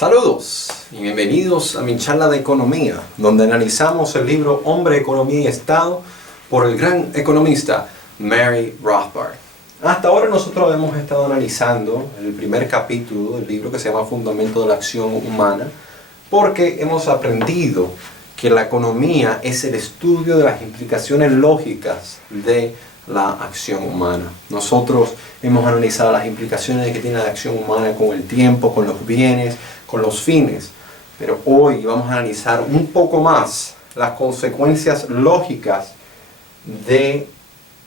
Saludos y bienvenidos a mi charla de economía, donde analizamos el libro Hombre, Economía y Estado por el gran economista Murray Rothbard. Hasta ahora nosotros hemos estado analizando el primer capítulo del libro que se llama Fundamento de la Acción Humana, porque hemos aprendido que la economía es el estudio de las implicaciones lógicas de la acción humana. Nosotros hemos analizado las implicaciones que tiene la acción humana con el tiempo, con los bienes, con los fines, pero hoy vamos a analizar un poco más las consecuencias lógicas de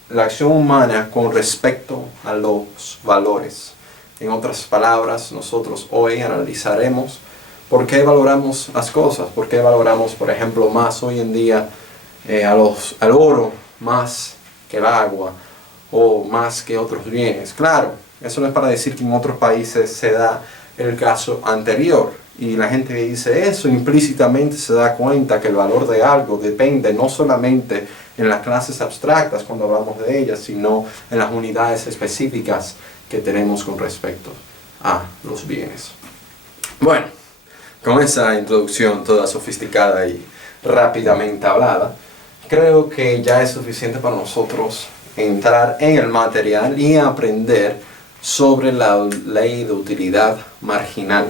la acción humana con respecto a los valores. En otras palabras, nosotros hoy analizaremos por qué valoramos las cosas, por qué valoramos, por ejemplo, más hoy en día al oro más que el agua o más que otros bienes. Claro, eso no es para decir que en otros países se da el caso anterior, y la gente que dice eso implícitamente se da cuenta que el valor de algo depende no solamente en las clases abstractas cuando hablamos de ellas, sino en las unidades específicas que tenemos con respecto a los bienes. Bueno, con esa introducción toda sofisticada y rápidamente hablada, creo que ya es suficiente para nosotros entrar en el material y aprender sobre la ley de utilidad marginal.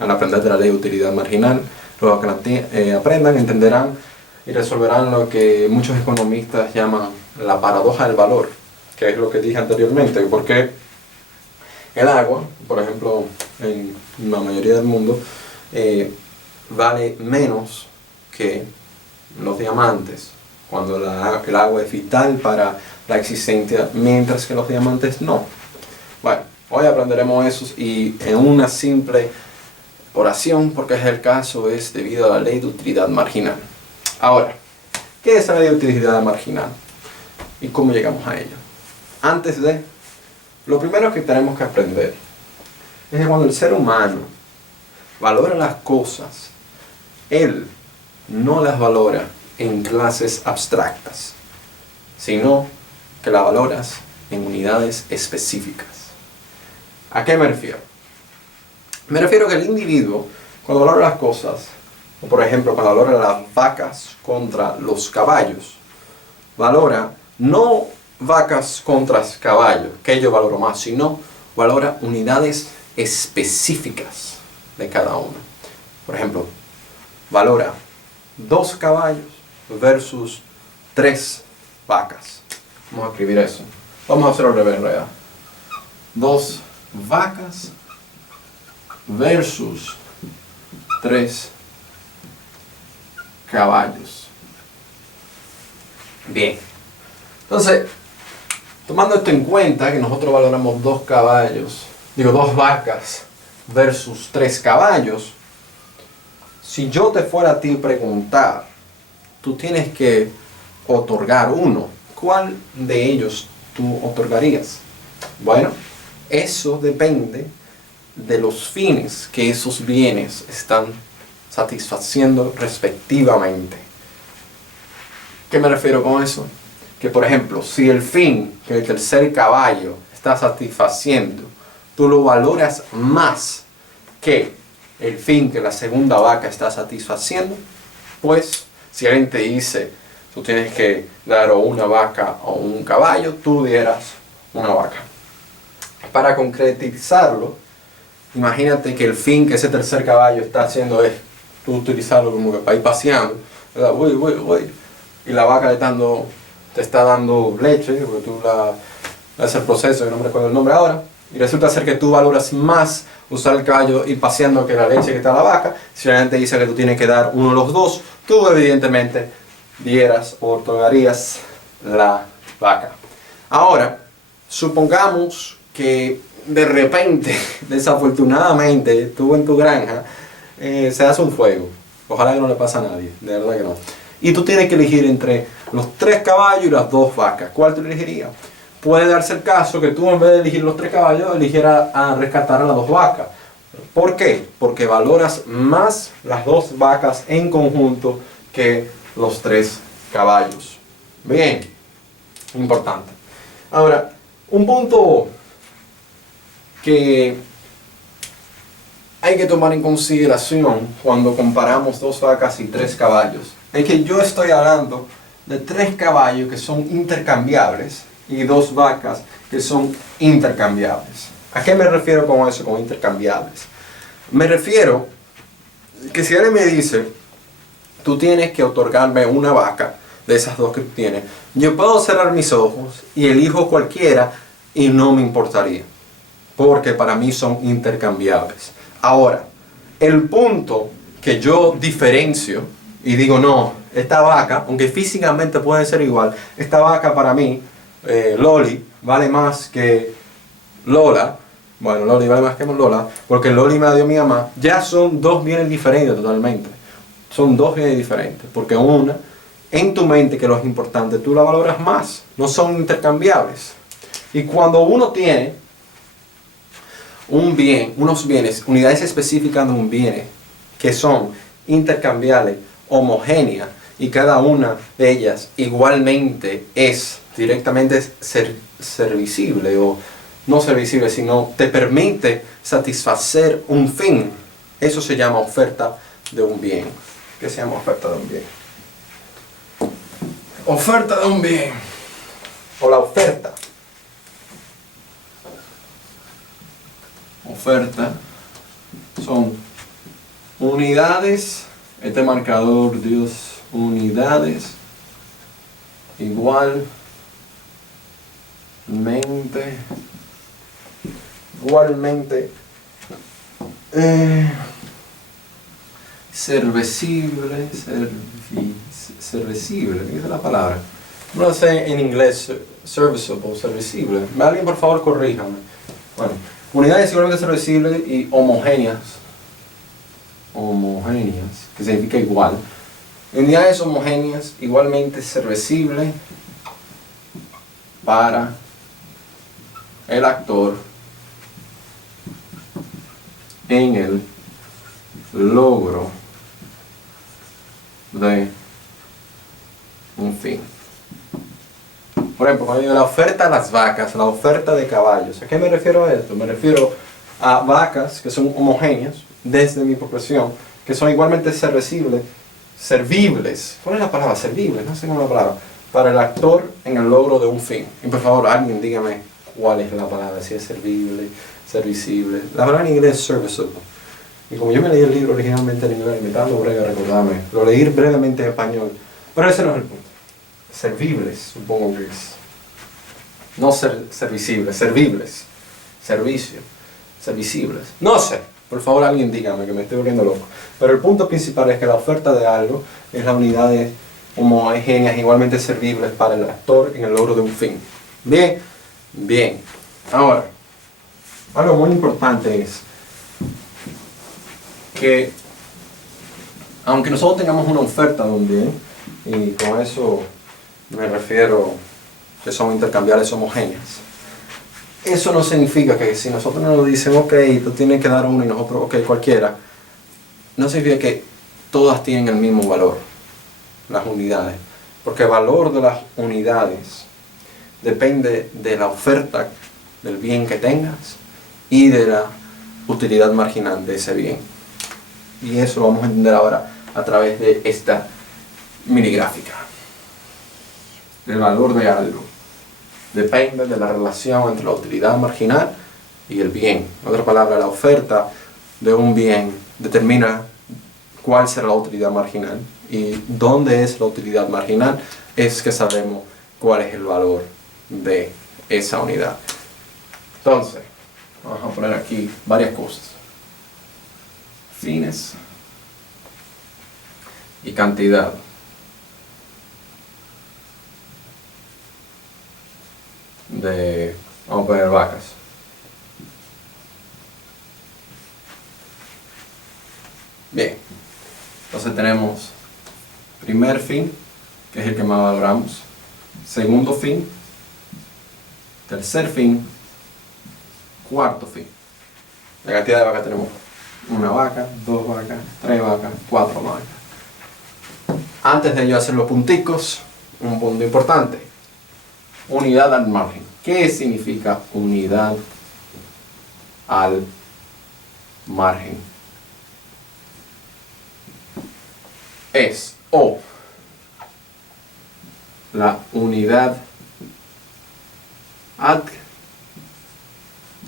Al aprender de la ley de utilidad marginal, los que aprendan, entenderán y resolverán lo que muchos economistas llaman la paradoja del valor, que es lo que dije anteriormente, porque el agua, por ejemplo, en la mayoría del mundo, vale menos que los diamantes, cuando el agua es vital para la existencia, mientras que los diamantes no. Bueno, hoy aprenderemos eso y en una simple oración, porque es el caso, es debido a la ley de utilidad marginal. Ahora, ¿qué es la ley de utilidad marginal? ¿Y cómo llegamos a ello? Antes de, lo primero que tenemos que aprender es que cuando el ser humano valora las cosas, él no las valora en clases abstractas, sino que las valoras en unidades específicas. ¿A qué me refiero? Me refiero que el individuo, cuando valora las cosas, o por ejemplo cuando valora las vacas contra los caballos, valora no vacas contra caballos, que yo valoro más, sino valora unidades específicas de cada uno. Por ejemplo, valora 2 caballos versus 3 vacas. Vamos a escribir eso. Vamos a hacerlo al revés en realidad. 2 vacas versus 3 caballos. Bien. Entonces, tomando esto en cuenta, que nosotros valoramos 2 vacas versus 3 caballos, si yo te fuera a ti preguntar, tú tienes que otorgar uno, ¿cuál de ellos tú otorgarías? Bueno, eso depende de los fines que esos bienes están satisfaciendo respectivamente. ¿Qué me refiero con eso? Que por ejemplo, si el fin que el tercer caballo está satisfaciendo, tú lo valoras más que el fin que la segunda vaca está satisfaciendo, pues si alguien te dice, tú tienes que dar o una vaca o un caballo, tú dieras una vaca. Para concretizarlo, imagínate que el fin que ese tercer caballo está haciendo es tú utilizarlo como que para ir paseando, ¿verdad? Y la vaca te está dando leche, porque tú haces el proceso, que no me recuerdo el nombre ahora, y resulta ser que tú valoras más usar el caballo ir paseando que la leche que está la vaca. Si la gente dice que tú tienes que dar uno de los dos, tú evidentemente dieras o otorgarías la vaca. Ahora, supongamos que de repente, desafortunadamente, tú en tu granja se hace un fuego. Ojalá que no le pase a nadie, de verdad que no. Y tú tienes que elegir entre los 3 caballos y las 2 vacas. ¿Cuál tú elegirías? Puede darse el caso que tú, en vez de elegir los 3 caballos, eligieras a rescatar a las 2 vacas. ¿Por qué? Porque valoras más las 2 vacas en conjunto que los 3 caballos. Bien, importante. Ahora, un punto que hay que tomar en consideración cuando comparamos 2 vacas y 3 caballos es que yo estoy hablando de 3 caballos que son intercambiables y 2 vacas que son intercambiables. ¿A qué me refiero con eso, con intercambiables? Me refiero que si alguien me dice, tú tienes que otorgarme una vaca de esas 2 que tú tienes, yo puedo cerrar mis ojos y elijo cualquiera y no me importaría, porque para mí son intercambiables. Ahora, el punto que yo diferencio y digo, no, esta vaca, aunque físicamente puede ser igual, esta vaca para mí, Loli, vale más que Lola. Bueno, Loli vale más que Lola, porque Loli me la dio mi mamá. Ya son 2 bienes diferentes totalmente. Son 2 bienes diferentes, porque una, en tu mente, que lo es importante, tú la valoras más. No son intercambiables. Y cuando uno tiene un bien, unos bienes, unidades específicas de un bien, que son intercambiables, homogéneas, y cada una de ellas igualmente es directamente servicible, o no servicible, sino te permite satisfacer un fin. Eso se llama oferta de un bien. ¿Qué se llama oferta de un bien? Oferta de un bien. O la oferta. Oferta son unidades, este marcador, Dios, unidades igualmente servicible, ¿qué es la palabra? No lo sé en inglés, serviceable, servicible. Alguien por favor corríjame. Bueno, unidades igualmente servicibles y homogéneas, que significa igual. Unidades homogéneas igualmente servicibles para el actor en el logro de un fin. Por ejemplo, cuando digo la oferta a las vacas, la oferta de caballos, ¿a qué me refiero a esto? Me refiero a vacas que son homogéneas, desde mi profesión, que son igualmente servibles. ¿Cuál es la palabra? Servibles, no sé cómo es la palabra. Para el actor en el logro de un fin. Y por favor, alguien dígame cuál es la palabra, si es servible, servicible. La palabra en inglés es serviceable. Y como yo me leí el libro originalmente en inglés, me está dando breve recordarme, lo leí brevemente en español, pero ese no es el punto. Servibles, supongo que es. No servicibles, servibles. Servicio, servicibles. No sé, por favor alguien dígame que me estoy volviendo loco. Pero el punto principal es que la oferta de algo es la unidad de homogéneas igualmente servibles para el actor en el logro de un fin. Bien, bien. Ahora, algo muy importante es que aunque nosotros tengamos una oferta de un bien, y con eso me refiero que son intercambiables homogéneas, eso no significa que si nosotros nos dicen, ok, tú tienes que dar uno y nosotros, ok, cualquiera, no significa que todas tienen el mismo valor, las unidades, porque el valor de las unidades depende de la oferta del bien que tengas y de la utilidad marginal de ese bien. Y eso lo vamos a entender ahora a través de esta mini gráfica. El valor de algo depende de la relación entre la utilidad marginal y el bien. En otra palabra, la oferta de un bien determina cuál será la utilidad marginal. Y dónde es la utilidad marginal es que sabemos cuál es el valor de esa unidad. Entonces, vamos a poner aquí varias cosas. Fines y cantidad. Vamos a poner vacas. Bien, entonces tenemos primer fin, que es el que más valoramos, segundo fin, tercer fin, cuarto fin. La cantidad de vacas tenemos: una vaca, 2 vacas, 3 vacas, 4 vacas. Antes de yo hacer los punticos, un punto importante: unidad al margen. ¿Qué significa unidad al margen? es o la unidad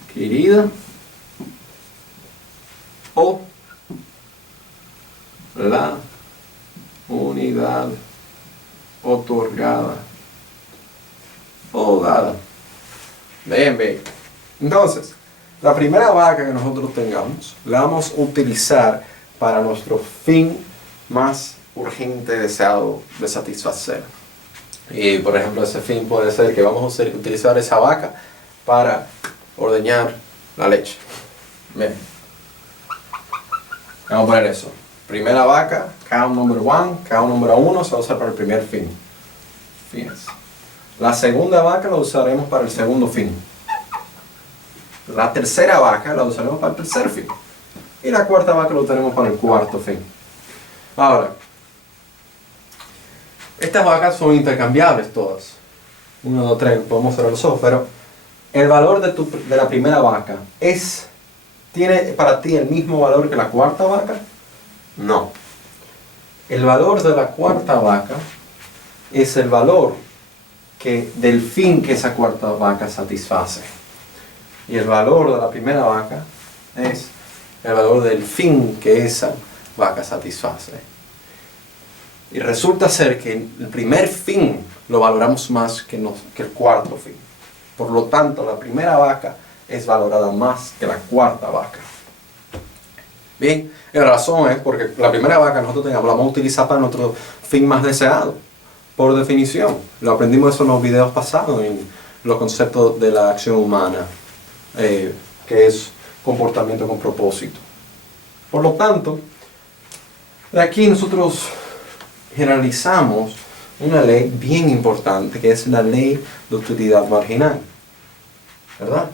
adquirida o la unidad otorgada o dada. Bien, bien. Entonces, la primera vaca que nosotros tengamos, la vamos a utilizar para nuestro fin más urgente deseado de satisfacer. Y por ejemplo, ese fin puede ser que vamos a utilizar esa vaca para ordeñar la leche. Bien. Vamos a poner eso. Primera vaca, cow number one, cow número 1 se va a usar para el primer fin. Fines. La segunda vaca la usaremos para el segundo fin. La tercera vaca la usaremos para el tercer fin. Y la cuarta vaca la usaremos para el cuarto fin. Ahora, estas vacas son intercambiables todas. 1, 2, 3, podemos cerrar los ojos, pero el valor de la primera vaca ¿tiene para ti el mismo valor que la cuarta vaca? No. El valor de la cuarta vaca es el valor del fin que esa cuarta vaca satisface. Y el valor de la primera vaca es el valor del fin que esa vaca satisface. Y resulta ser que el primer fin lo valoramos más que el cuarto fin. Por lo tanto, la primera vaca es valorada más que la cuarta vaca. Bien, la razón es porque la primera vaca nosotros la vamos a utilizar para nuestro fin más deseado. Por definición. Lo aprendimos eso en los videos pasados, en los conceptos de la acción humana, que es comportamiento con propósito. Por lo tanto, de aquí nosotros generalizamos una ley bien importante, que es la ley de utilidad marginal. ¿Verdad?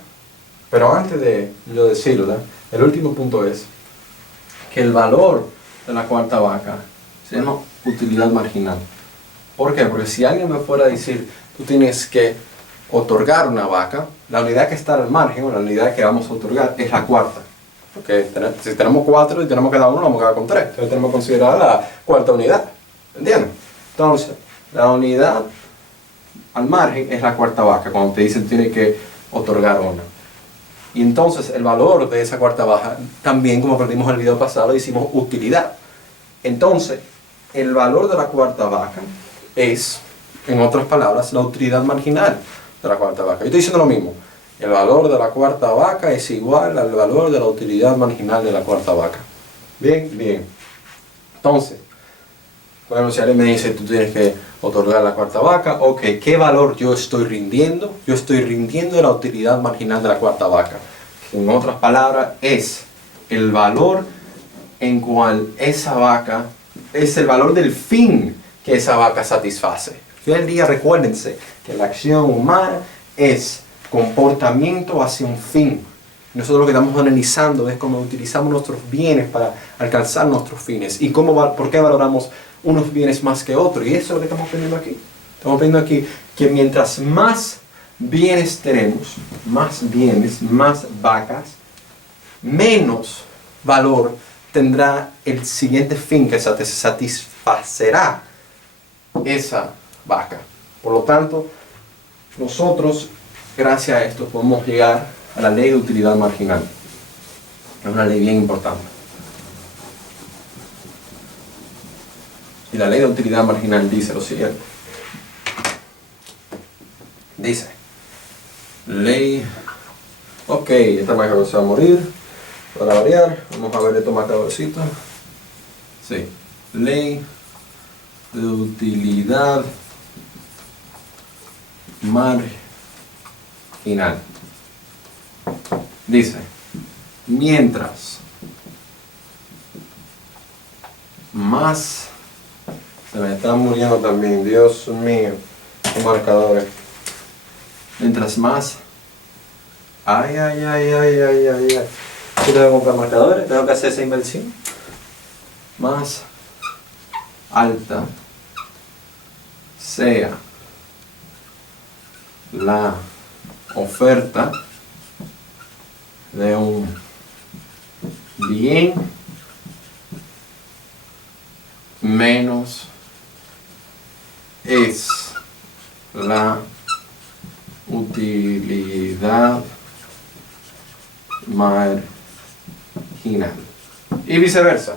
Pero antes de yo decirla, el último punto es que el valor de la cuarta vaca se llama utilidad marginal. ¿Por qué? Porque si alguien me fuera a decir, tú tienes que otorgar una vaca, la unidad que está al margen, o la unidad que vamos a otorgar, es la cuarta. Porque si tenemos 4 y tenemos que dar 1, vamos a quedar con 3. Entonces tenemos que considerar la cuarta unidad. ¿Entienden? Entonces, la unidad al margen es la cuarta vaca, cuando te dicen tienes que otorgar una. Y entonces el valor de esa cuarta vaca, también como aprendimos en el video pasado, hicimos utilidad. Entonces, el valor de la cuarta vaca es, en otras palabras, la utilidad marginal de la cuarta vaca. Yo estoy diciendo lo mismo. El valor de la cuarta vaca es igual al valor de la utilidad marginal de la cuarta vaca. Bien, bien. Entonces, bueno, si alguien me dice, tú tienes que otorgar la cuarta vaca, ok, ¿qué valor yo estoy rindiendo? Yo estoy rindiendo la utilidad marginal de la cuarta vaca. En otras palabras, es el valor en cual esa vaca, es el valor del fin que esa vaca satisface. Al final del día, recuérdense que la acción humana es comportamiento hacia un fin. Nosotros lo que estamos analizando es cómo utilizamos nuestros bienes para alcanzar nuestros fines y por qué valoramos unos bienes más que otros. Y eso es lo que estamos aprendiendo aquí. Estamos aprendiendo aquí que mientras más bienes tenemos, más bienes, más vacas, menos valor tendrá el siguiente fin que satisfacerá esa vaca. Por lo tanto, nosotros, gracias a esto, podemos llegar a la ley de utilidad marginal. Es una ley bien importante. Y la ley de utilidad marginal dice lo siguiente. Dice, ok, esta marcador se va a morir, para variar, vamos a ver estos marcadorcitos. Sí, ley de utilidad marginal. Dice, mientras más, se me están muriendo también, Dios mío, los marcadores. Mientras más, ay, yo tengo que comprar marcadores, tengo que hacer esa inversión. Más alta sea la oferta de un bien, menos es la utilidad marginal. Y viceversa.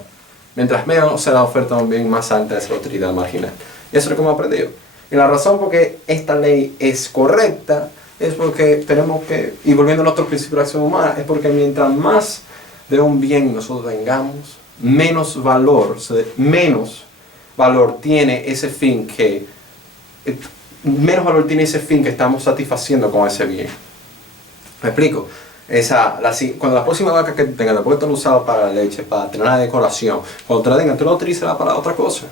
Mientras menos sea la oferta, también más alta es la utilidad marginal. Y eso es lo que hemos aprendido. Y la razón por qué esta ley es correcta es porque tenemos que, y volviendo a nuestro principio de acción humana, es porque mientras más de un bien nosotros tengamos, menos valor tiene ese fin que estamos satisfaciendo con ese bien. ¿Me explico? Cuando la próxima vaca que tengas, la puedes usar para la leche, para tener la decoración, cuando te la tengas, tú la utilizarás para otra cosa,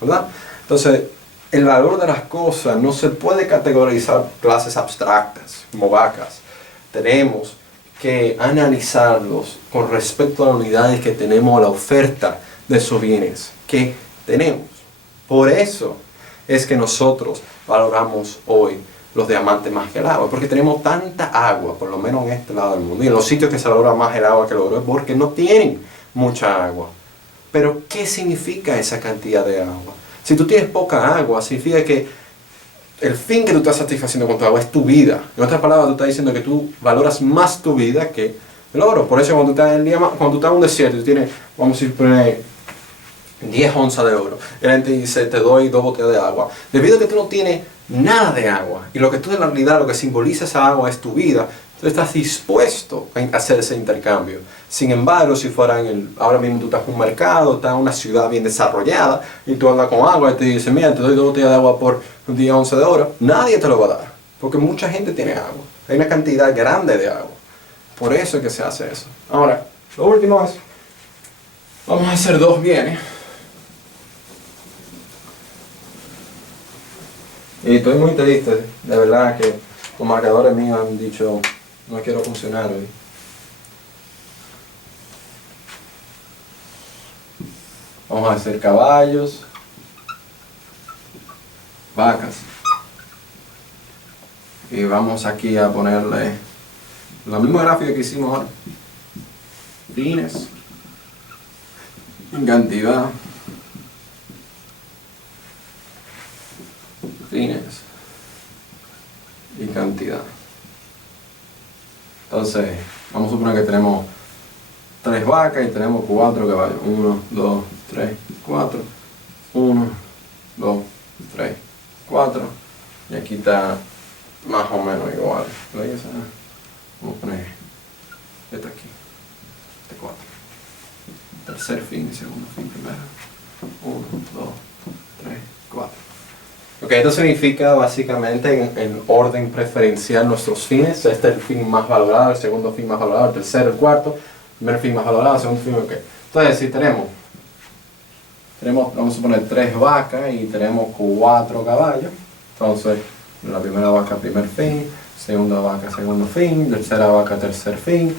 ¿verdad? Entonces, el valor de las cosas no se puede categorizar clases abstractas, como vacas. Tenemos que analizarlos con respecto a las unidades que tenemos, a la oferta de esos bienes que tenemos. Por eso es que nosotros valoramos hoy los diamantes más que el agua, porque tenemos tanta agua, por lo menos en este lado del mundo, y en los sitios que se valora más el agua que el oro es porque no tienen mucha agua. Pero ¿qué significa esa cantidad de agua? Si tú tienes poca agua, significa que el fin que tú estás satisfaciendo con tu agua es tu vida. En otras palabras, tú estás diciendo que tú valoras más tu vida que el oro. Por eso cuando tú estás en un desierto, tú tienes, vamos a poner 10 onzas de oro, y la gente dice, te doy 2 botellas de agua. Debido a que tú no tienes nada de agua, y lo que tú en realidad, lo que simboliza esa agua es tu vida, tú estás dispuesto a hacer ese intercambio. Sin embargo, si fuera ahora mismo tú estás en un mercado, estás en una ciudad bien desarrollada, y tú andas con agua y te dicen, mira, te doy 2 botellas de agua por 10 onzas de oro, nadie te lo va a dar, porque mucha gente tiene agua. Hay una cantidad grande de agua. Por eso es que se hace eso. Ahora, lo último es, vamos a hacer 2 bienes. Y estoy muy triste, de verdad que los marcadores míos han dicho, no quiero funcionar hoy. Vamos a hacer caballos, vacas. Y vamos aquí a ponerle la misma gráfica que hicimos ahora. Fines, en cantidad. Fines y cantidad. Entonces, vamos a suponer que tenemos 3 vacas y tenemos 4 caballos. 1, 2, 3, 4. 1, 2, 3, 4. Y aquí está más o menos igual. Vamos a poner este aquí. Este 4. Tercer fin y segundo fin primero. 1, 2, 3, 4. Ok, esto significa básicamente en orden preferencial nuestros fines. Este es el fin más valorado, el segundo fin más valorado, el tercero, el cuarto, el primer fin más valorado, el segundo fin, ok. Entonces, si tenemos, vamos a poner 3 vacas y tenemos 4 caballos. Entonces, la primera vaca, primer fin, segunda vaca, segundo fin, tercera vaca, tercer fin.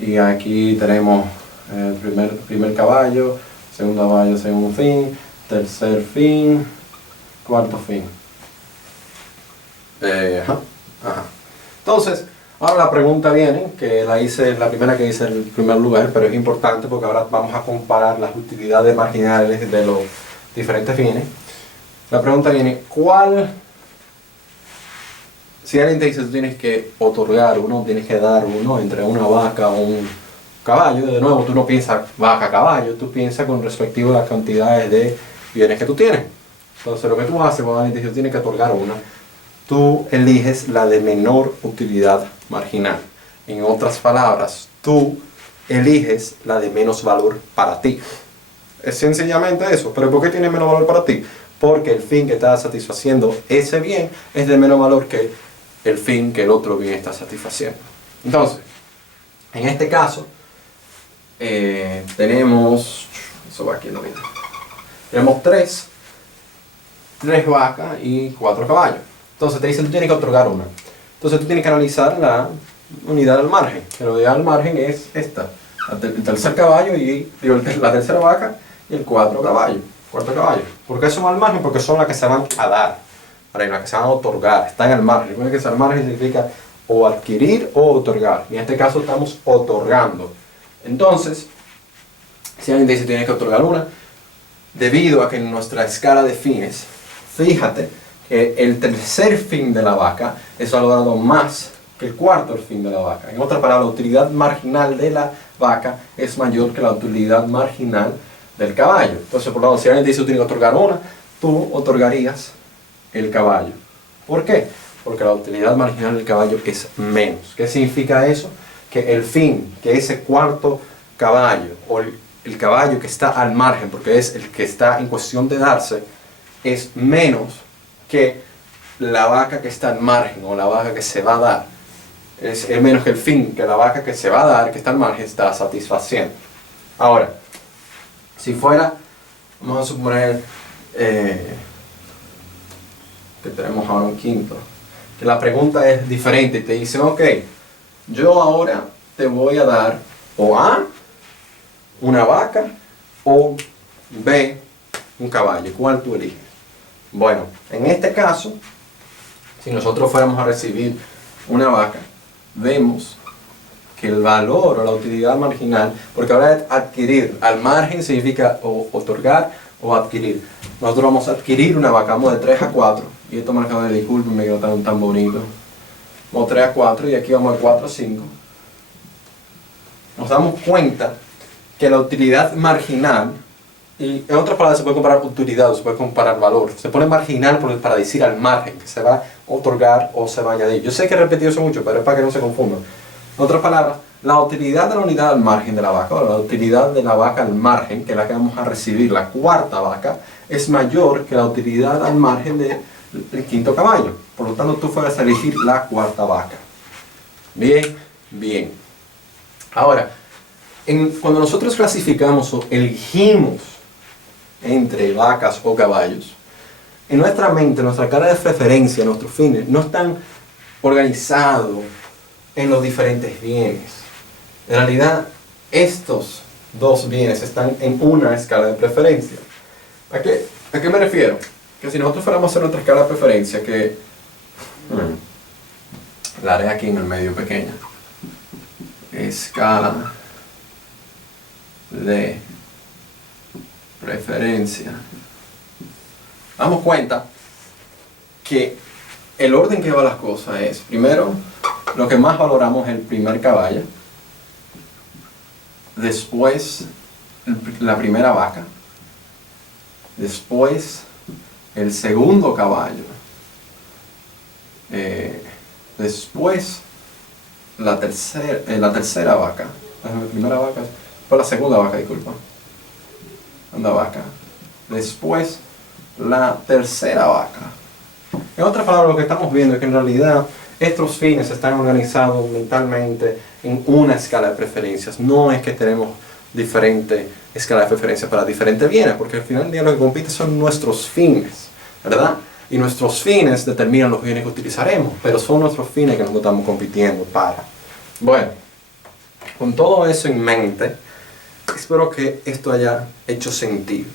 Y aquí tenemos el primer caballo, segundo caballo, segundo fin, tercer fin, cuarto fin. Entonces, ahora la pregunta viene, que la primera que hice en el primer lugar, pero es importante porque ahora vamos a comparar las utilidades marginales de los diferentes fines. La pregunta viene, si alguien te dice tú tienes que otorgar uno, tienes que dar uno entre una vaca o un caballo, de nuevo tú no piensas vaca, caballo, tú piensas con respectivo a las cantidades de bienes que tú tienes. Entonces lo que tú haces cuando alguien te dice tú tienes que otorgar una, tú eliges la de menor utilidad marginal. En otras palabras, tú eliges la de menos valor para ti. Es sencillamente eso. ¿Pero por qué tiene menos valor para ti? Porque el fin que está satisfaciendo ese bien es de menos valor que el fin que el otro bien está satisfaciendo. Entonces, en este caso, tenemos, eso va aquí en la mitad. Tenemos 3 vacas y 4 caballos. Entonces te dicen tú tienes que otorgar una. Entonces tú tienes que analizar la unidad al margen. La unidad al margen es esta. El tercer caballo y la tercera vaca y el cuarto caballo. ¿Por qué son al margen? Porque son las que se van a dar. Las que se van a otorgar. Están al margen. Recuerden que al margen significa o adquirir o otorgar. Y en este caso estamos otorgando. Entonces, si alguien dice tienes que otorgar una, debido a que en nuestra escala de fines, fíjate que el tercer fin de la vaca es valorado más que el cuarto fin de la vaca. En otras palabras, la utilidad marginal de la vaca es mayor que la utilidad marginal del caballo. Entonces, por lo tanto, si alguien te dice que tiene que otorgar una, tú otorgarías el caballo. ¿Por qué? Porque la utilidad marginal del caballo es menos. ¿Qué significa eso? Que el fin, que ese cuarto caballo, o el caballo que está al margen, porque es el que está en cuestión de darse, es menos que la vaca que está al margen, o la vaca que se va a dar. Es menos que el fin, que la vaca que se va a dar, que está al margen, está satisfaciendo. Ahora, si fuera, vamos a suponer que tenemos ahora un quinto, que la pregunta es diferente y te dicen, ok, yo ahora te voy a dar o A, una vaca, o B, un caballo. ¿Cuál tú eliges? Bueno, en este caso, si nosotros fuéramos a recibir una vaca, vemos que el valor o la utilidad marginal, porque ahora es adquirir, al margen significa o otorgar o adquirir. Nosotros vamos a adquirir una vaca, vamos de 3 a 4, y esto marcado de discúlpenme que no están tan bonito. Vamos 3 a 4 y aquí vamos a 4 a 5. Nos damos cuenta que la utilidad marginal, y en otras palabras se puede comparar utilidad o se puede comparar valor, se pone marginal para decir al margen, que se va a otorgar o se va a añadir. Yo sé que he repetido eso mucho, pero es para que no se confundan. En otras palabras, la utilidad de la unidad al margen de la vaca, o la utilidad de la vaca al margen, que es la que vamos a recibir, la cuarta vaca, es mayor que la utilidad al margen del quinto caballo. Por lo tanto, tú fueras a elegir la cuarta vaca. Bien, bien. Ahora, cuando nosotros clasificamos o elegimos entre vacas o caballos, en nuestra mente, nuestra escala de preferencia, nuestros fines, no están organizados en los diferentes bienes. En realidad, estos dos bienes están en una escala de preferencia. ¿A qué me refiero? Que si nosotros fuéramos a hacer nuestra escala de preferencia, que la haré aquí en el medio pequeña, escala de preferencia, damos cuenta que el orden que va las cosas es, primero, lo que más valoramos es el primer caballo, después la primera vaca, después el segundo caballo, después la tercera vaca, la primera vaca, después la segunda vaca, disculpa, una vaca, después la tercera vaca. En otras palabras, lo que estamos viendo es que en realidad estos fines están organizados mentalmente en una escala de preferencias. No es que tenemos diferentes escalas de preferencias para diferentes bienes, porque al final del día lo que compite son nuestros fines, ¿verdad? Y nuestros fines determinan los bienes que utilizaremos, pero son nuestros fines que nosotros estamos compitiendo para. Bueno, con todo eso en mente, espero que esto haya hecho sentido.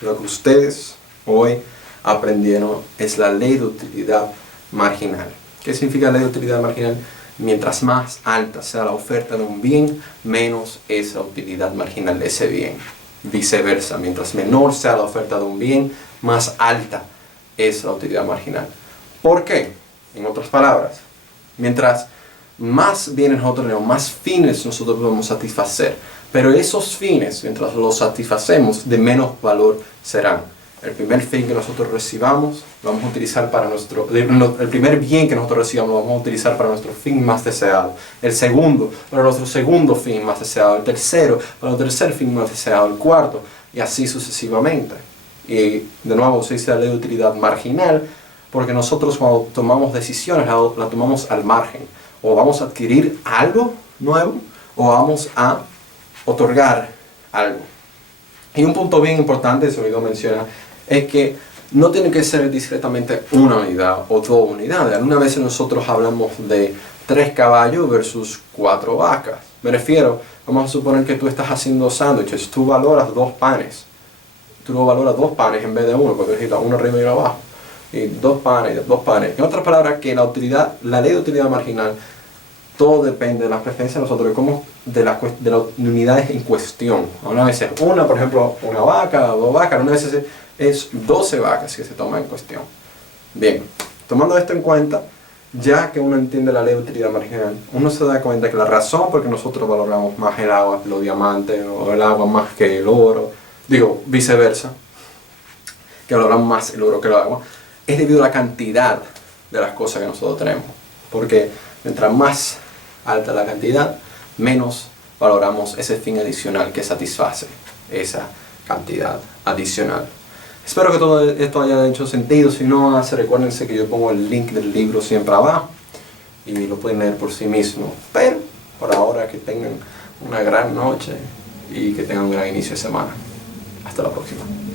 Lo que ustedes hoy aprendieron es la ley de utilidad marginal. ¿Qué significa ley de utilidad marginal? Mientras más alta sea la oferta de un bien, menos es la utilidad marginal de ese bien. Viceversa, mientras menor sea la oferta de un bien, más alta es la utilidad marginal. ¿Por qué? En otras palabras, mientras más bienes nosotros tenemos, más fines nosotros podemos satisfacer. Pero esos fines, mientras los satisfacemos, de menos valor serán. El primer fin que nosotros recibamos, lo vamos a utilizar para el primer bien que nosotros recibamos, lo vamos a utilizar para nuestro fin más deseado. El segundo, para nuestro segundo fin más deseado. El tercero, para nuestro tercer fin más deseado. El cuarto, y así sucesivamente. Y de nuevo se dice la ley de utilidad marginal, porque nosotros cuando tomamos decisiones, la tomamos al margen. O vamos a adquirir algo nuevo, o vamos a otorgar algo. Y un punto bien importante, se me olvidó mencionar, es que no tiene que ser discretamente una unidad o dos unidades. Algunas veces nosotros hablamos de 3 caballos versus 4 vacas. Me refiero, vamos a suponer que tú estás haciendo sándwiches, tú valoras 2 panes. Tú no valoras 2 panes en vez de uno, porque necesitas uno arriba y uno abajo. Y 2 panes, 2 panes. En otras palabras, que la ley de utilidad marginal todo depende de las preferencias de nosotros, de las unidades en cuestión. Una vez es una, por ejemplo, una vaca o 2 vacas, una vez es 12 vacas que se toma en cuestión. Bien, tomando esto en cuenta, ya que uno entiende la ley de utilidad marginal, uno se da cuenta que la razón por que nosotros valoramos más el agua, los diamantes, o el agua más que el oro, digo, viceversa, que valoramos más el oro que el agua, es debido a la cantidad de las cosas que nosotros tenemos. Porque mientras más alta la cantidad, menos valoramos ese fin adicional que satisface esa cantidad adicional. Espero que todo esto haya hecho sentido. Si no hace, recuérdense que yo pongo el link del libro siempre abajo y lo pueden leer por sí mismos. Pero por ahora que tengan una gran noche y que tengan un gran inicio de semana. Hasta la próxima.